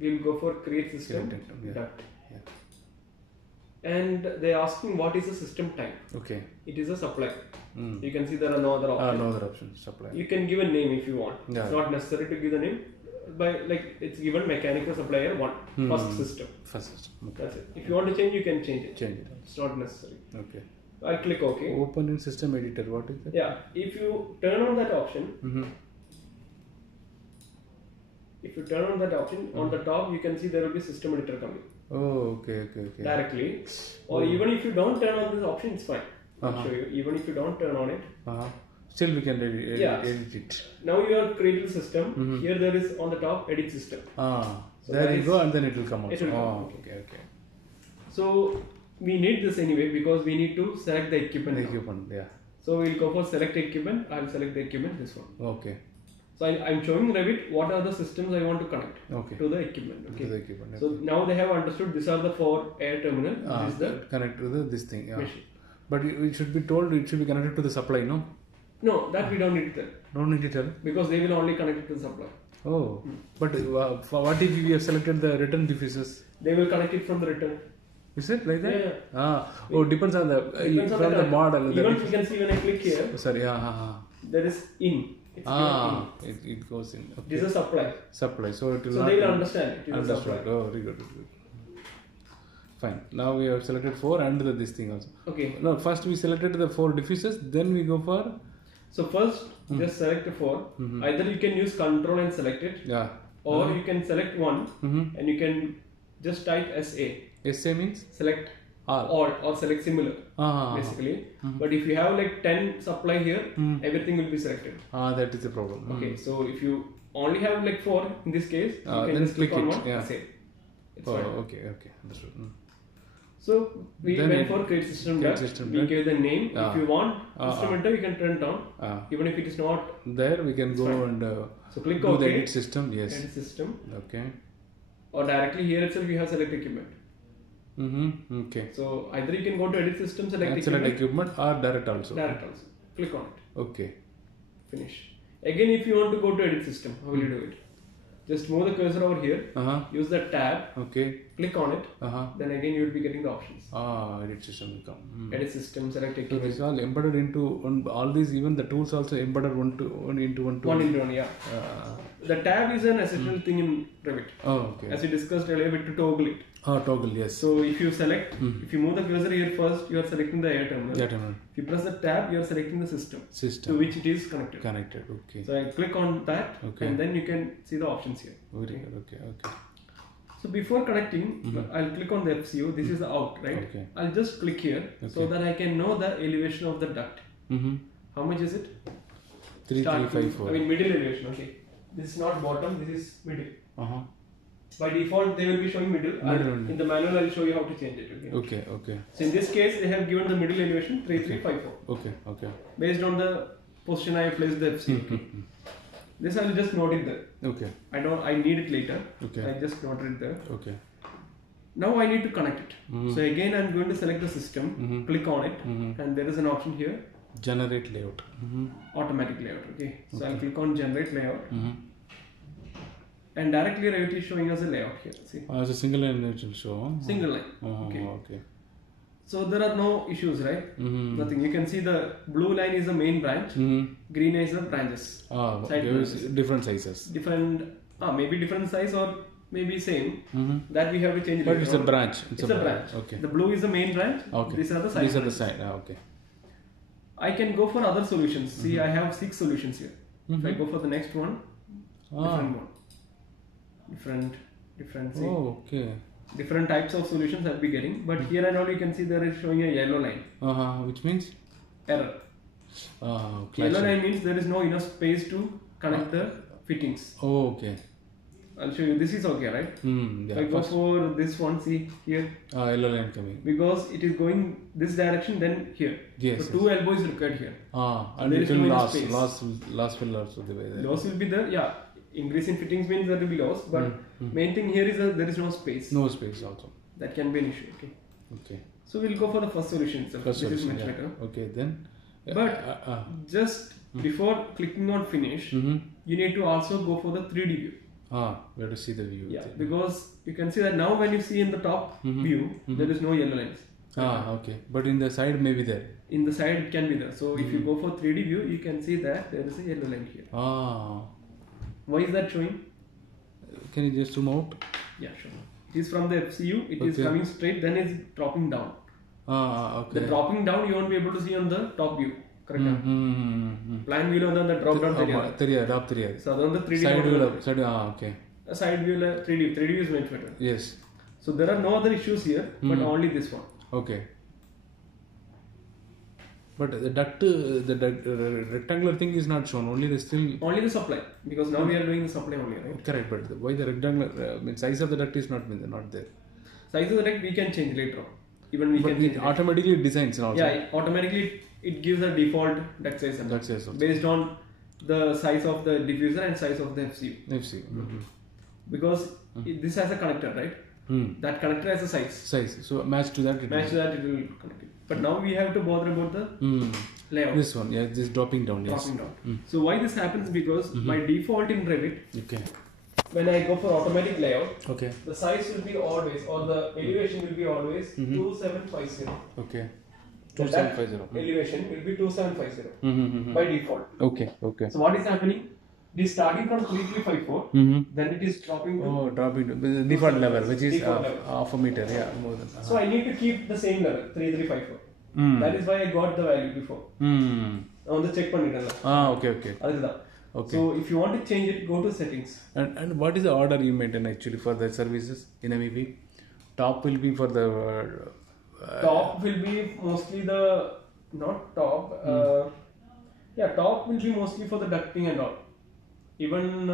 we'll go for create system Yeah. duct. Yeah. And they asking what is the system type. Okay. It is a supply. Mm. You can see there are no other options. No other option. Supply. You can give a name if you want. Yeah. It's not necessary to give the name. By like it's given mechanical supplier one first system. First system. Okay. That's it. If you want to change, you can change it. Change it. It's not necessary. Okay. I'll click OK. Open in system editor. What is that? Yeah. If you turn on that option, Mm-hmm. if you turn on that option, on the top you can see there will be system editor coming Oh, okay. directly. Or even if you don't turn on this option, it's fine. I'll show you. Even if you don't turn on it. Still we can edit, Yeah. edit it. Now you are creating system. Here there is on the top edit system. So there that you is- go, and then it will come out. It will come, Okay. So we need this anyway because we need to select the equipment. The now. equipment, yeah. So we'll go for select equipment. I'll select the equipment, this one. Okay. So I'm showing Revit what are the systems I want to connect Okay. to the equipment. Okay. To the equipment. So now they have understood these are the 4 air terminal. This is the connect to this thing. Yeah. machine. But it should be told it should be connected to the supply, no? No, that we don't need to tell Don't need to tell. because they will only connect it to the supply. Oh, but what if we have selected the return diffusers? They will connect it from the return. Is it like that? Yeah. Depends on the Depends on from the connect. model. Even you can see when I click here, Sorry, there is in. It's given in. it goes in. Okay. This is a supply. Supply, so it will So not they will understand it. It is a understood. supply. Oh, very good. Fine. Now we have selected 4 and this thing also. Okay. No, first we selected the 4 diffusers, then we go for So first, just select the 4. Either you can use control and select it, yeah. or you can select one and you can just type SA. SA means Select all. all or select similar Ah, basically. But if you have like 10 supply here, everything will be selected. that is the problem. Okay, so if you only have like 4 in this case, you can then just click click on it, one, yeah. save. It's Oh, fine. okay, understood. So we Then went for create system create duct. system We duct. gave the name. If you want system editor, you can turn it on. Even if it is not. There we can go fine. and So click do the OK. edit system. Yes. Edit system. Okay. Or directly here itself you have select equipment. Okay. So either you can go to edit system, select And equipment. select equipment or direct also. Direct also. Click on it. Okay. Finish. Again, if you want to go to edit system, how will you do it? Just move the cursor over here. Use the tab. Okay. Click on it. Then again you will be getting the options. Edit system will come. Edit system, select So equipment. this is all embedded into all these, even the tools also embedded one into one. One into one, yeah. The tab is an essential thing in Revit. Oh, okay. As we discussed earlier, we have to toggle it. Toggle, yes. So if you select, if you move the cursor here first, you are selecting the air terminal. Yeah, terminal. If you press the tab, you are selecting the system to System which it is connected. connected. Okay. So I click on that, Okay. and then you can see the options here. Very good. Okay. So before connecting, I'll click on the FCU. This is the out, right? Okay. I'll just click here so that I can know the elevation of the duct. How much is it? 3354. I mean middle elevation. Okay. This is not bottom. This is middle. By default, they will be showing middle. In the manual, I'll show you how to change it. Okay. So in this case, they have given the middle elevation 3354 Okay. based on the position I placed the FCU. This I'll just note it there. Okay. I need it later. Okay. I just noted it there. Okay. Now I need to connect it. So again, I'm going to select the system, click on it, and there is an option here, Generate layout. automatic layout. Okay. So I'll click on generate layout, and directly Revit is showing us a layout here. See, As a single line it will show. single line. Okay. Okay. So there are no issues, right? Nothing. You can see the blue line is the main branch, green is the branches. Side There is branches. different sizes. Different, maybe different size or maybe same. That we have to change. But later it's a on. branch. It's a branch. Okay. The blue is the main branch. Okay. These are the side. These are the side. Okay. I can go for other solutions. See, I have 6 solutions here. If I go for the next one, different one. Different. See, Okay. different types of solutions I'll be getting. But here and now you can see there is showing a yellow line. Which means? Error. Yellow line means there is no enough space to connect the fittings. Oh, okay. I'll show you. This is okay, right? Yeah. If I go for this one, see here, Yellow line coming. because it is going this direction, then here. Yes, So 2 elbows required here. And there it is will no enough loss. space. Loss will also be there. Loss will be there, yeah. Increase in fittings means there will be loss, but main thing here is that there is no space. No space also. That can be an issue. Okay. Okay. So we'll go for the first solution itself. First This is solution, much yeah. better. Okay, then. But just before clicking on finish, you need to also go for the 3D view. We have to see the view. Yeah, because you can see that now when you see in the top view, there is no yellow lines. Okay. But in the side maybe there. In the side it can be there. So if you go for 3D view, you can see that there is a yellow line here. Why is that showing? Can you just zoom out? Yeah, sure. It is from the FCU. It is coming straight, then it's dropping down. Okay. The dropping down you won't be able to see on the top view. Correct? Plan view on the drop down area. Top 3. So that's the 3D. Side view. Okay. Side view 3D. 3D view is much better. Yes. So there are no other issues here, but only this one. Okay. But the rectangular thing is not shown. Only the supply, because now we are doing the supply only, right? Correct. But why the rectangular size of the duct is not there? Size of the duct we can change later on. Even we can change automatically it designs also. Yeah, automatically it gives a default duct size based on the size of the diffuser and size of the FCU. Because this has a connector, right? That connector has a size. So match to that. It will connect it. But now we have to bother about the layout. This one, this dropping down. So why this happens? Because by default in Revit, when I go for automatic layout, the size will be always, or the elevation will be always 2750. Okay. 2750. Elevation will be 2750 by default. Okay. So what is happening? It is starting from 3354, then it is dropping to dropping to the default level, which is half a meter, more than. So I need to keep the same level, 3354. That is why I got the value before. On the check pannidala. Okay. So if you want to change it, go to settings. And what is the order you maintain actually for the services in MEP? Top will be for the. Top will be mostly the top. Top will be mostly for the ducting and all. Even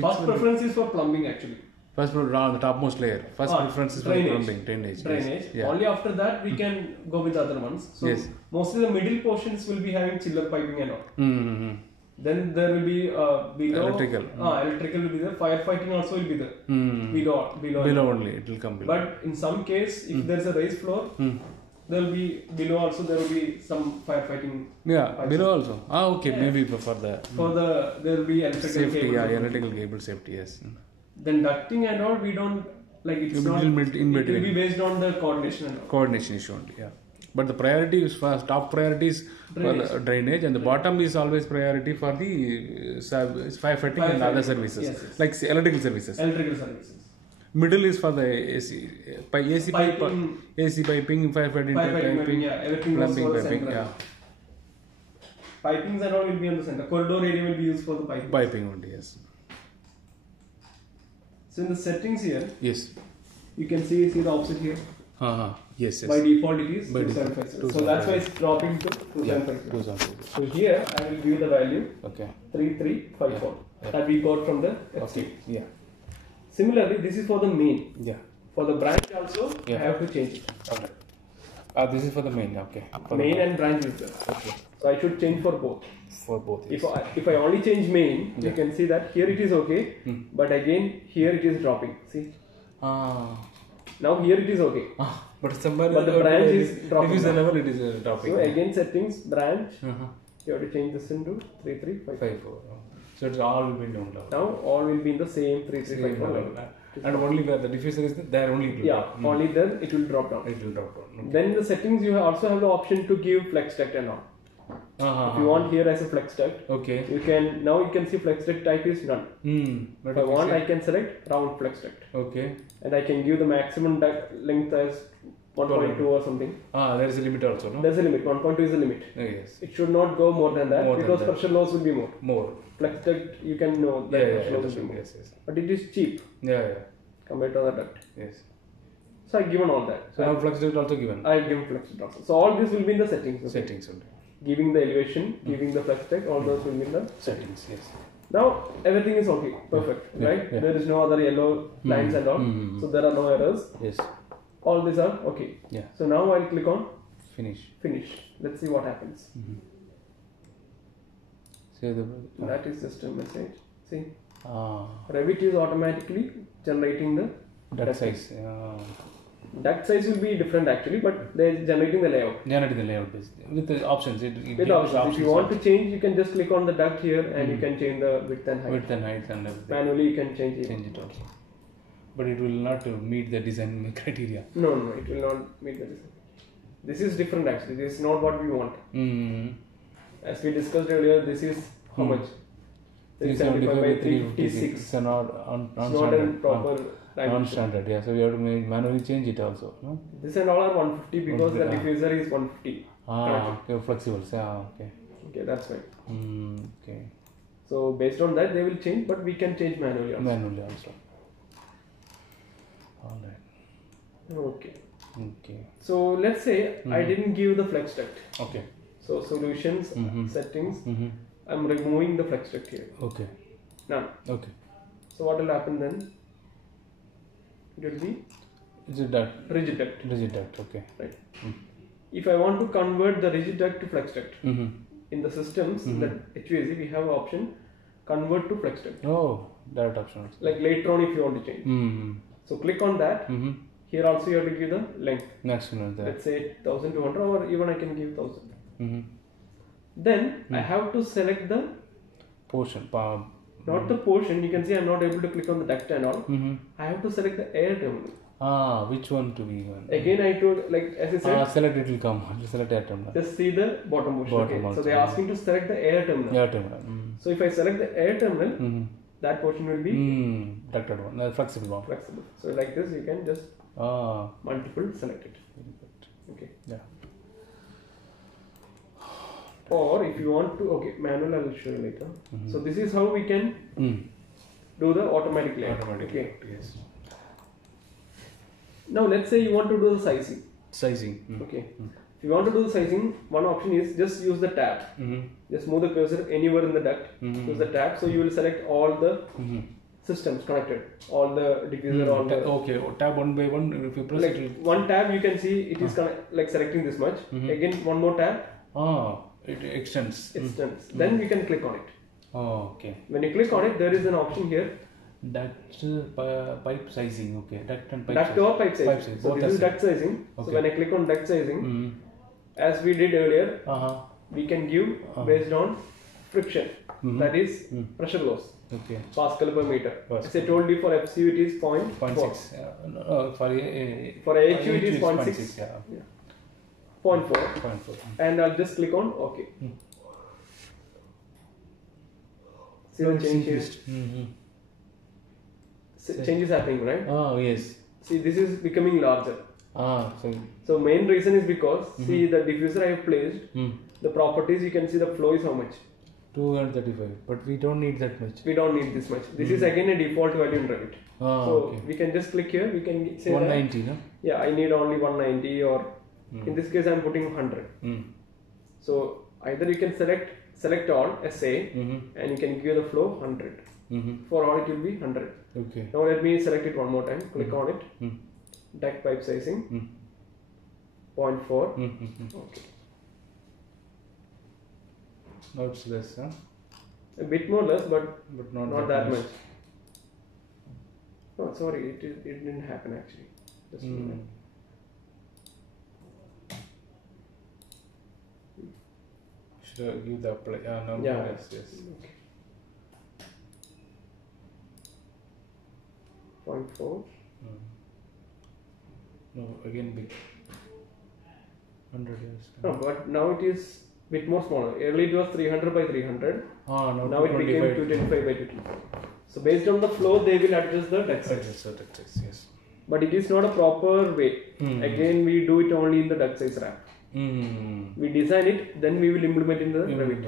first preference is for plumbing actually. First the topmost layer. First preference is for plumbing, drainage. Yes. Only after that we can go with the other ones. So mostly the middle portions will be having chiller piping and all. Then there will be below electrical. Electrical will be there. Firefighting also will be there. Below only it will come below. But in some case, if there is a raised floor, there will be below also. There will be some firefighting. Below also. Maybe for the. There will be electrical safety. Cable Electrical cable safety. Yes. Then ducting and all we don't like. It's not. In between. It will be based on the coordination and all. Coordination issue only. But the priority is first. Top priority is for drainage, and the bottom is always priority for the firefighting and other services, like electrical services. Middle is for the AC piping, firefighting piping, everything plumbing piping. Pipings and all will be on the center. Corridor area will be used for the piping. Piping only, yes. So in the settings here, you can see the opposite here. Yes. By default it is 2750. So that's why it's dropping to 2750. So here I will give the value 3354 that we got from the FC. Similarly, this is for the main. For the branch also, I have to change it. This is for the main. Main and branch user. So I should change for both. Yes. If I only change main, you can see that here it is okay, but again here it is dropping. See. Now here it is okay. But somewhere the branch is dropping. Diffuser level it is dropping. So again settings, branch, you have to change this into 3354. So it's all will be known level. Now all will be in the same 3354 level. And only where the diffuser is there only it will only then it will drop down. Then in the settings you also have the option to give flex duct and all. If you want here as a flex duct, you can see flex duct type is none. If I want, I can select round flex duct. And I can give the maximum duct length as 1.2 or something. There is a limit also, no? There's a limit. 1.2 is the limit. It should not go more than that because pressure loss will be more. Flex duct, you can know that pressure loss will be more. But it is cheap. Compared to other duct. So I given all that. So now flex duct also given. I give flex duct also. So all this will be in the settings. Settings only. Giving the elevation, giving the flex duct, all those will be in the settings. Now everything is okay, perfect, right? There is no other yellow lines and all, so there are no errors. All these are okay. So now I'll click on finish. Let's see what happens. Say that is just a message. See, Revit is automatically generating the duct size. Duct size will be different actually, but they're generating the layout. Generating the layout basically. With the options. With options. If you want to change, you can just click on the duct here and you can change the width and height. Width and height and everything. Manually you can change it. Change it also. But it will not meet the design criteria. No, it will not meet the design. This is different actually. This is not what we want. As we discussed earlier, this is how much? 375 by 356. It's not a proper non-standard. Yeah, so we have to manually change it also. No? This and all are 150 because the diffuser is 150. Okay, flexible. Yeah, okay. Okay, that's right. Okay. So based on that, they will change, but we can change manually also. Manually also. All right. Okay. So let's say I didn't give the flex duct. Okay. So solutions, settings. I'm removing the flex duct here. Okay. None. Okay. So what will happen then? It will be rigid duct. Rigid duct. Okay. Right. If I want to convert the rigid duct to flex duct, in the systems that HVAC we have an option convert to flex duct. Oh, that option. Like later on if you want to change. So click on that. Here also you have to give the length. Maximum. Let's say 1200 or even I can give 1000. Then I have to select the portion. Not the portion. You can see I'm not able to click on the duct and all. I have to select the air terminal. Which one to be? Again I told, like as I said, select it will come. Select air terminal. Just see the bottom portion. Okay. So they are asking to select the air terminal. Air terminal. So if I select the air terminal, that portion will be ducted one, flexible one. Flexible. So like this, you can just multiple select it. Okay. Yeah. Or if you want to, manual I will show you later. So this is how we can do the automatic layout. Okay. Yes. Now let's say you want to do the sizing. Okay. If you want to do the sizing, one option is just use the tab. Just move the cursor anywhere in the duct. Use the tab, so you will select all the systems connected, all the diffuser, all the. Okay, tab one by one. If you press like one tab, you can see it is like selecting this much. Again, one more tab. It extends. Then you can click on it. Okay. When you click on it, there is an option here. Duct pipe sizing. Okay. Duct and pipe. Duct or pipe sizing. So this is duct sizing. Okay. So when I click on duct sizing, as we did earlier, we can give based on friction. That is pressure loss. Okay. Pascal per meter. As I told you, for FCU it is 0.6. For AHU it is 0.6. Yeah. 0.4. And I'll just click on OK. See the change here. Change is happening, right? Yes. See, this is becoming larger. So main reason is because see the diffuser I have placed, the properties you can see the flow is how much? 235, but we don't need that much. We don't need this much. This is again a default value in Revit. So we can just click here. We can say 190, no? Yeah, I need only 190, or in this case I'm putting 100. So either you can select all SA and you can give the flow 100. For all it will be 100. Okay. Now let me select it one more time. Click on it. Duct pipe sizing 0.4. Okay. Now it's less, huh? A bit more less, but not that much. Oh, sorry, it didn't happen actually. Just a minute. Should I give the apply? No, yeah. Yes. Okay. 0.4. No, again big. 100 years. No, but now it is bit more smaller. Earlier it was 300 by 300. Now it became 225 by 225. So based on the flow, they will adjust the duct size. Yes. But it is not a proper way. Again, we do it only in the duct size wrap. We design it, then we will implement in the Revit.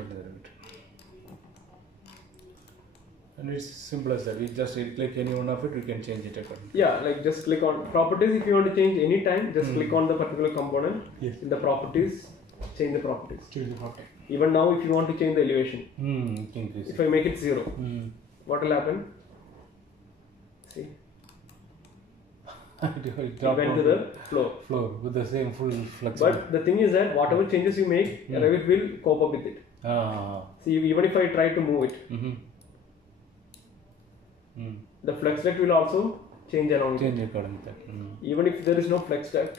And it's simple as that. We just click any one of it, we can change it accordingly. Yeah, like just click on properties. If you want to change any time, just click on the particular component. Yes. In the properties, change the properties. Even now, if you want to change the elevation, if I make it 0, what will happen? See, it went to the flow with the same full flux. But the thing is that whatever changes you make, Revit will cope up with it. See, even if I try to move it, the flux duct will also change along with that. Even if there is no flex duct,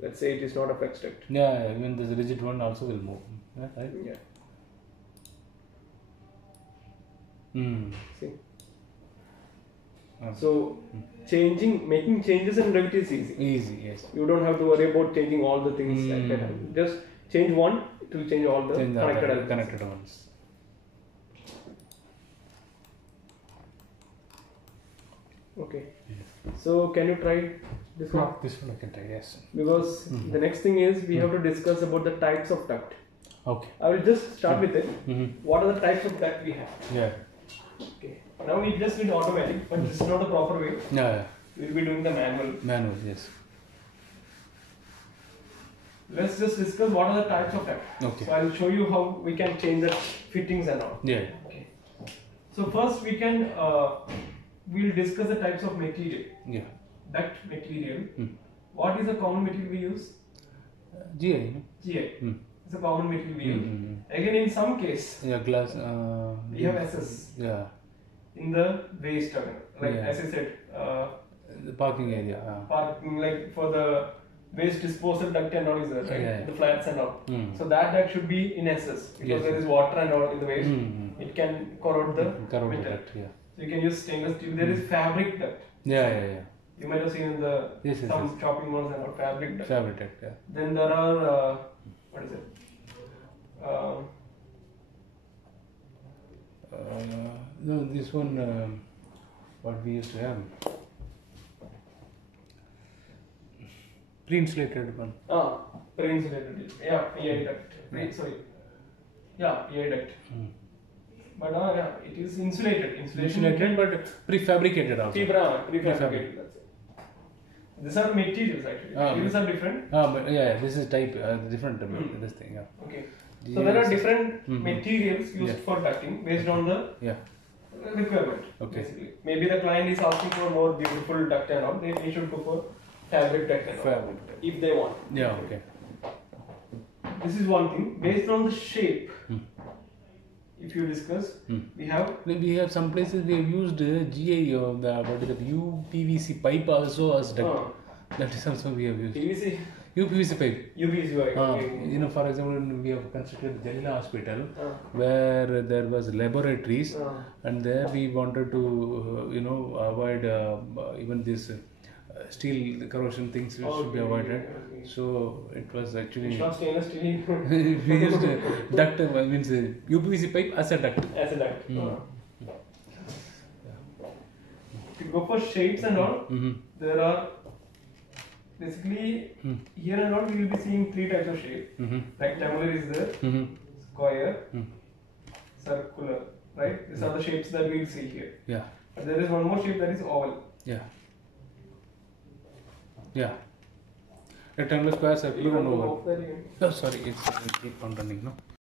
let's say it is not a flex duct. Yeah, even the rigid one also will move. Right? Yeah. See. So making changes in Revit is easy. Easy, yes. You don't have to worry about changing all the things at a time. Just change one, it will change all the connected ones. Okay. Yeah. So can you try this one? This one I can try, yes. Because the next thing is we have to discuss about the types of duct. Okay. I will just start with it. What are the types of duct we have? Yeah. Okay. Now we just need automatic, but this is not the proper way. Yeah. We will be doing the manual. Manual, yes. Let's just discuss what are the types of duct. Okay. So I will show you how we can change the fittings and all. Yeah. Okay. So first we can we'll discuss the types of material. Yeah. Duct material. What is the common material we use? GI. GI. It's a common material we use. Again, in some case, glass. We have SS. Yeah. In the waste terminal, like as I said, the parking area. Parking, like for the waste disposal duct and all is there, right? Yeah. The flats and all. So that duct should be in SS because there is water and all in the waste. It can corrode the metal. Duct, yeah. So you can use stainless steel. There is fabric duct. Yeah. You might have seen in the some shopping malls and all fabric duct. Fabric duct, yeah. Then there are what is it? No, this one, what we used to have. Pre-insulated one. Pre-insulated. Yeah, PI duct. Sorry. Yeah, PI duct. But yeah, it is insulated. Insulated, but prefabricated also. Prefabricated. That's it. These are materials actually. Materials are different. But this is type different. This thing. Yeah. Okay. So there are different materials used for ducting based on the requirement. Okay. Basically, maybe the client is asking for more beautiful duct and all. They should go for fabric duct and all. If they want. Yeah. Okay. This is one thing. Based on the shape. If you discuss, we have some places we have used GI of the UPVC pipe also as duct. That is also we have used. PVC. UPVC pipe. UPVC pipe. For example, we have constructed Jalila Hospital where there was laboratories and there we wanted to avoid even this steel corrosion things should be avoided. So it was actually it's not stainless steel. we used duct means UPVC pipe as a duct. As a duct. If you go for shapes and all, there are basically here and all we will be seeing three types of shape. Rectangular is there, square, circular. Right? These are the shapes that we will see here. Yeah. But there is one more shape that is oval. Yeah. Yeah. Rectangular, square, circular, and oval. Oh, sorry, it's keep on running, no?